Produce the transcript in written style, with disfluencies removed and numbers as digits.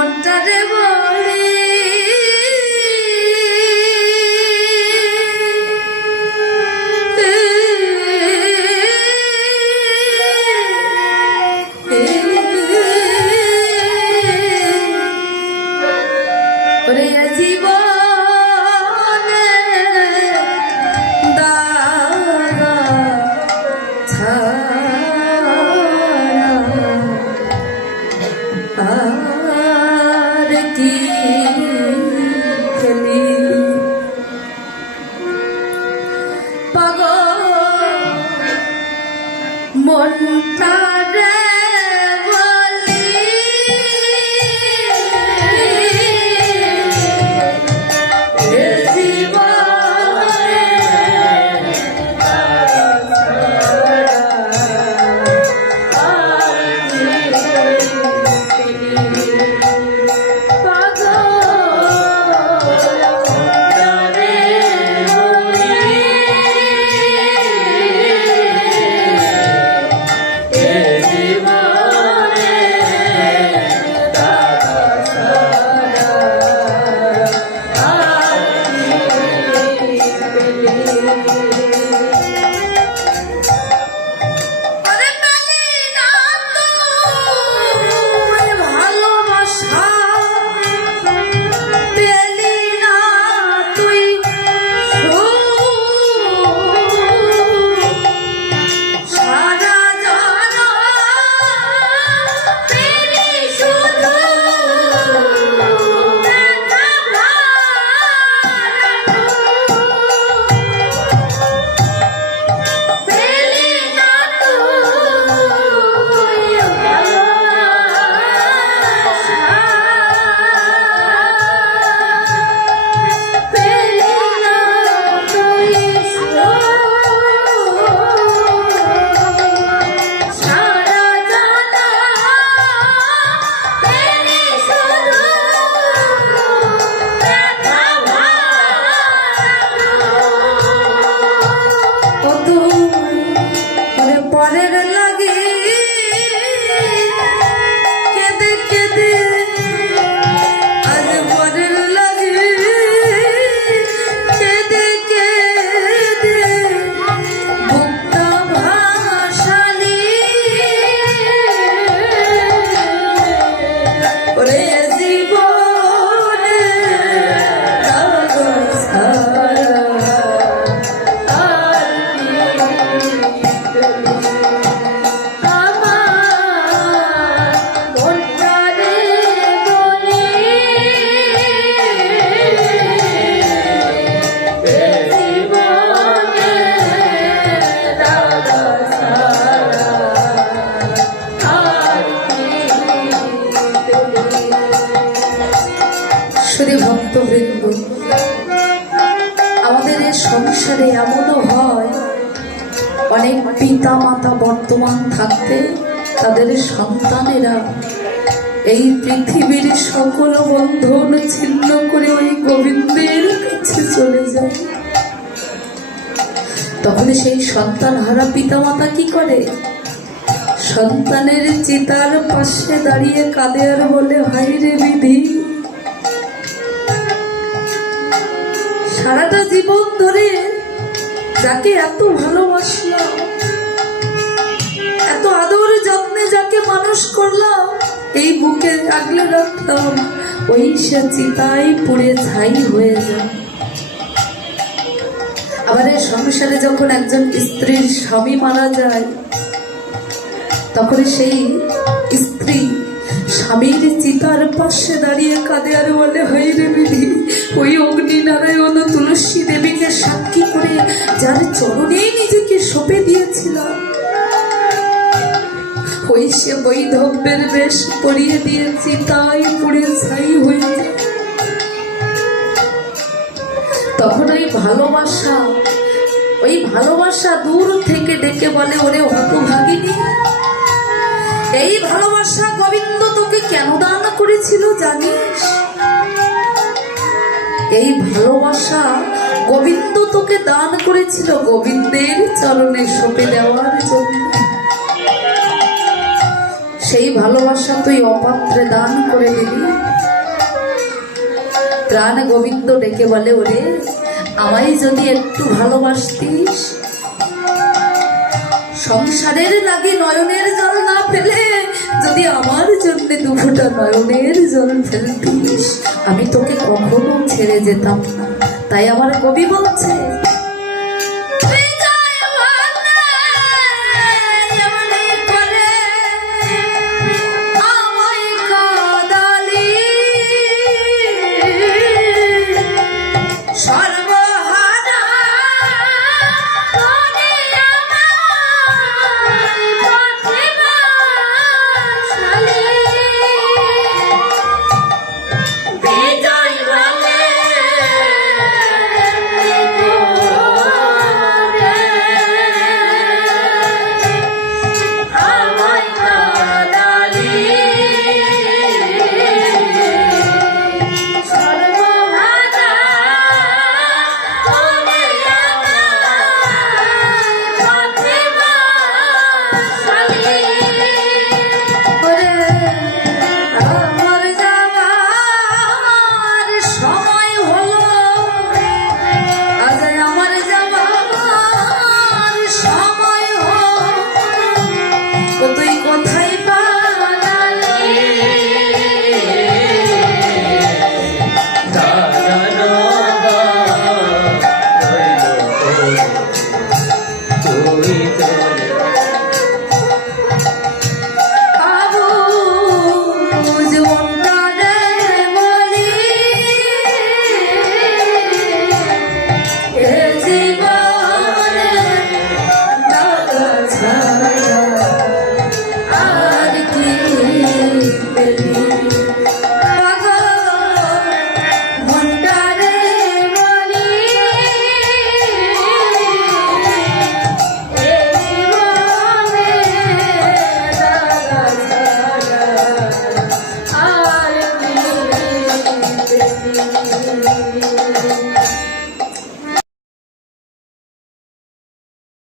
মনটারে বলি ভক্তবৃন্দ, আমাদের এই সংসারে এমনও হয় অনেক পিতা মাতা বর্তমান থাকতে তাদের সন্তানেরা এই পৃথিবীর সকল বন্ধন ছিন্ন করে ওই গোবিন্দের কাছে চলে যায়। তখন সেই সন্তান হারা পিতা মাতা কি করে? সন্তানের চিতার পাশে দাঁড়িয়ে কাঁদে আর বলে, হায় রে বিধি, সারাটা জীবন ধরে যাকে এত ভালোবাসলাম, এত আদর যত্নে যাকে মানুষ করলাম, এই বুকে আগলে রাখতাম, ওই সে চিতায় পুড়ে ছাই হয়ে যায়। আবার এই সংসারে যখন একজন স্ত্রীর স্বামী মারা যায়, তখন সেই স্ত্রী স্বামীর চিতার পাশে দাঁড়িয়ে কাঁদে আর বলে, হায় রে বিধি, ওই অগ্নি নারায়ণ তুলসী দেবীকে সাক্ষী করে যার চরণে নিজেকে সঁপে দিয়েছিলাম, ওই সে বৈধব্যের বেশ পরিয়ে দিয়েছি, তাই পুড়ে ছাই হয়ে। তখন ওই ভালোবাসা দূর থেকে ডেকে বলে, ওরে হতভাগিনী, এই ভালোবাসা গোবিন্দ তোকে কেন দান করেছিল জানিস? এই ভালোবাসা গোবিন্দ তোকে দান করেছিল গোবিন্দের চরণে সঁপে দেওয়ার জন্য। সেই ভালোবাসা তুই অপাত্রে দান করে দিলি। প্রাণ গোবিন্দ ডেকে বলে, ওরে আমায় যদি একটু ভালোবাসতিস, সংসারের লাগি নয়নের জল না ফেলে যদি আমার জন্য দুফোঁটা নয়নের জল ফেলতিস, আমি তোকে কখনো ছেড়ে যেতাম না। তাই আমার কবি বলছে,